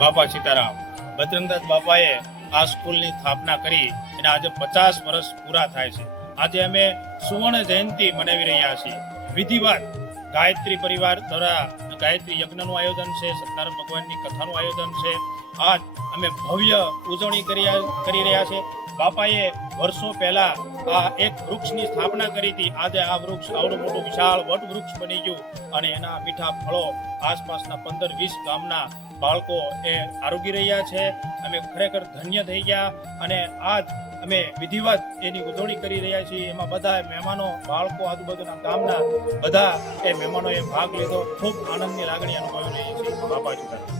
બાપા સીતારામ. બજરંગદાસ બાપાએ આ સ્કૂલની સ્થાપના કરી અને આજે 50 વર્ષ પૂરા થાય છે. આજે અમે સુવર્ણ જયંતિ મનાવી રહ્યા છીએ. વિધિવત ગાયત્રી પરિવાર દ્વારા ગાયત્રી યજ્ઞનું આયોજન છે, સત્યનારાયણ ભગવાનની કથાનું આયોજન છે. આજ અમે ભવ્ય ઉજવણી કરી રહ્યા છે. બાપાએ વર્ષો પહેલા આ એક વૃક્ષની સ્થાપના કરી હતી. આજે આ વૃક્ષ આવડું મોટું વિશાળ વટ વૃક્ષ બની ગયું અને એના મીઠા ફળો આસપાસના 15-20 ગામના બાળકો એ આરોગી રહ્યા છે. અમે ખરેખર ધન્ય થઈ ગયા અને આજ અમે વિધિવત એની ઉજવણી કરી રહ્યા છીએ. એમાં બધા મહેમાનો, બાળકો, આજુબાજુના ગામના બધા એ મહેમાનોએ ભાગ લીધો. ખૂબ આનંદની લાગણી અનુભવી રહી છે. બાપા સીતારામ.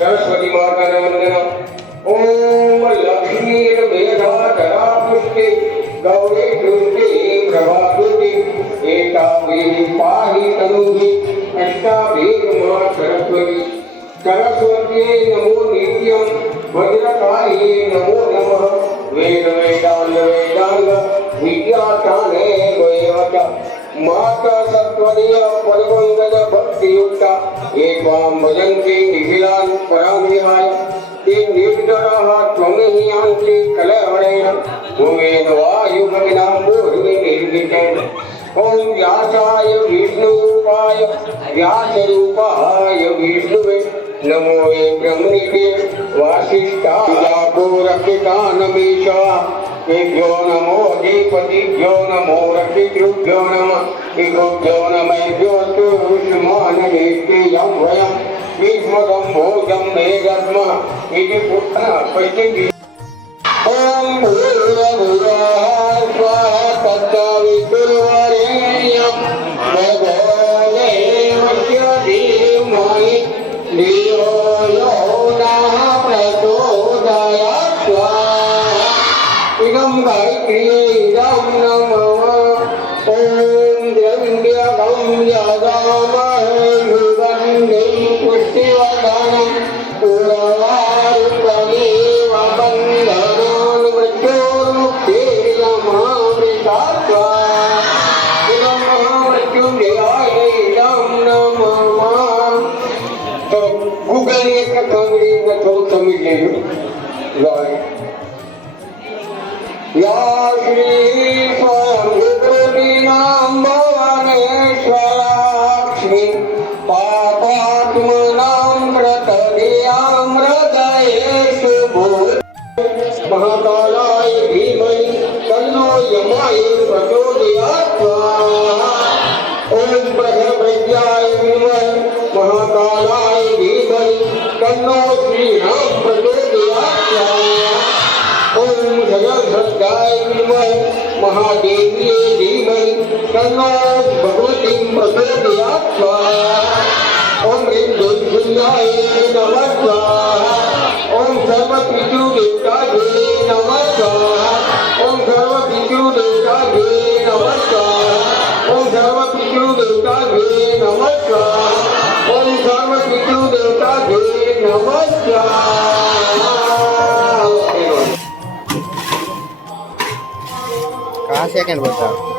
सरस्वती माता ने वंदना। ओम लक्ष्मी मेधा धरा पुष्टि गौरी दृष्टि प्रभादुति एकावी पाहि तनुहि अष्टाभिः मां सरस्वती। सरस्वती नमो नित्यं वज्रकाये नमो नमः। वेद वेदांग वेदांग विद्याचारे वैवच माता सत्वदीय परिवंगज भक्तियुक्ता एकां भजन्ति निखिलान् परां विहाय ते निर्धराः त्वमेहि यान्ति कलहरेण भुवेन वायुभगिनां भूर्विनिर्मितेन। ॐ व्यासाय विष्णुरूपाय व्यासरूपाय विष्णुवे नमो ये ब्रह्मनिधे वासिष्ठापूरक्षितानमीशा तेभ्यो नमो अधिपतिभ्यो नमो रक्षितृभ्यो नमः इगोभ्यो नमैभ्योऽस्तु विष्माननेत्यं वयं विस्मतं भोजं मेघस्मः इति पश्यन्ति। ॐ भूर्भुवः स्वाहा तत्सवितुर्वरेण्यं भर्गो देवस्य धीमहि धियो यो नः प्रचोदयात् स्वाहा। इदं गायत्र्यै इदं नमः। ॐ द्रव्यगं यजामहे सुगन्धिं पुष्टिवर्धनं उर्वारुकमेव बन्धनान् मृत्योर्मुक्तिर्यमामृतात् स्वाहा। इदं महामृत्युञ्जयाय इदं नमः। तो गूगल ने कथा में थोड़ा समझ लेंगे। या श्री स्वयं विकृतिनां भुवनेश्वराक्ष्मी पापात्मनां प्रतदयां हृदयेषु भूत् महाकालाय धीमहि तन्नो यमाय प्रचोदयात् स्वाहा। ॐ प्रज्ञाय विद्महे महाकालाय धीमहि तन्नो श्रीराम प्रचोदयात् स्वाहा। ॐ जगद्भद्राय विद्महे महादेव्यै धीमहि तन्नो भगवती प्रचोदयात् स्वाहा। ॐ ह्रीं दुर्गुण्याय नमः स्वाहा। ॐ सर्वपितृदेवतायै नमः स्वाहा। ॐ सर्वपितृदेवतायै नमः स्वाहा। ॐ सर्वपितृदेवतायै नमः स्वाहा। ॐ सर्वपितृदेवतायै नमः स्वाहा। 5 સેકન્ડ બતાવો.